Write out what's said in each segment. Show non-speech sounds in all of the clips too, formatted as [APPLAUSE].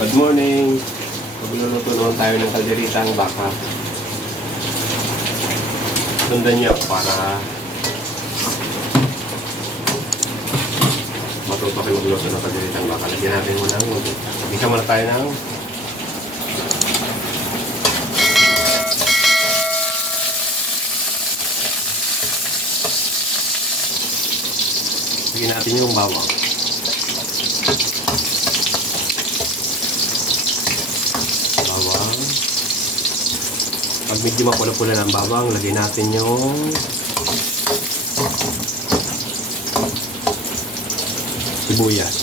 Good morning. Magluluto naman tayo ng kalderitang baka. Sundan niyo ako para matuto kayo magluto ng kalderitang baka. Lagyan natin muna ng Isa muna tayo ng Lagyan natin yung. Bawang. Pag medyo mapula-pula ng bawang, lagyan natin yung sibuyas.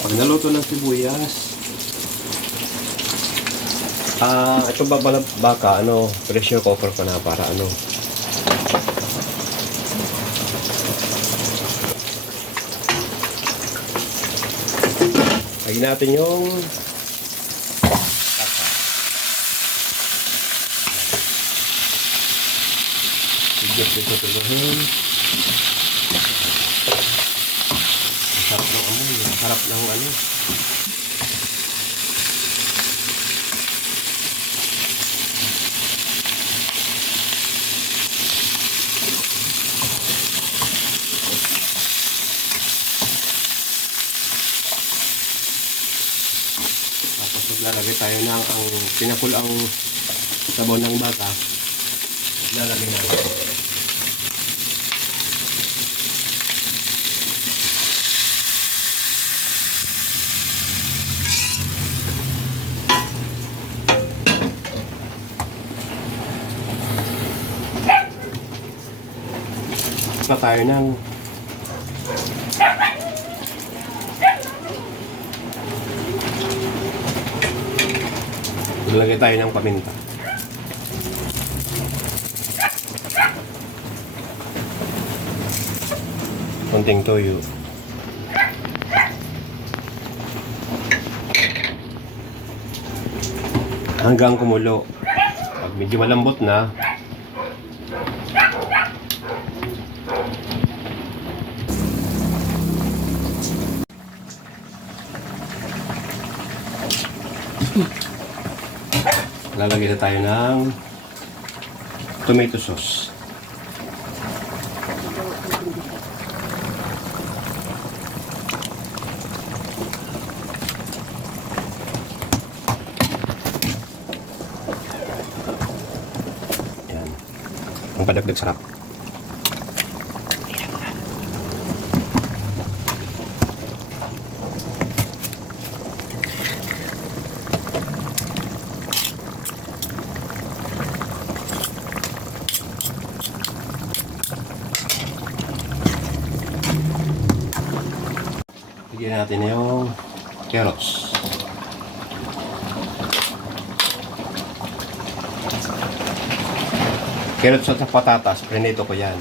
Pag naluto ng sibuyas, ah, ito ba pala baka, ano, pressure cooker ko na para ano, Lagyan natin yung Higit ito tuluhin. Sarap ng amoy. Sarap ng ano. Maglalagay tayo ng ang pinakul ang sabon ng baka. Lalagay natin. na tayo ng Lalagay tayo ng paminta. Konting toyo. Hanggang kumulo. Pag medyo malambot na, lalagay na tayo ng tomato sauce. Yan. Ang padagdag sarap. Bigyan natin yung carrots. Carrots at patatas, prinito ko yan.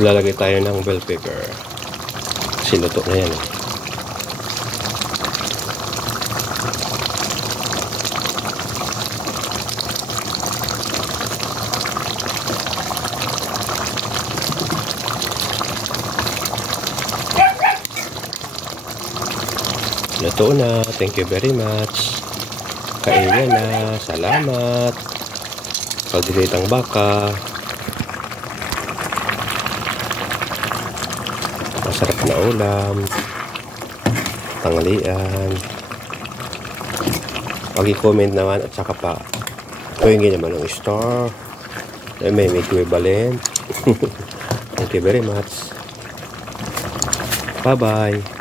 Lalagay tayo ng bell pepper. Sinuto na yan eh. Na. Thank you very much. Kainan na. Salamat. Pagdiritang baka. Na ulam. Tanghalian. Pag-comment naman at saka pa Pwingin naman ng star. Na may equivalent. [LAUGHS] Thank you very much. Bye-bye.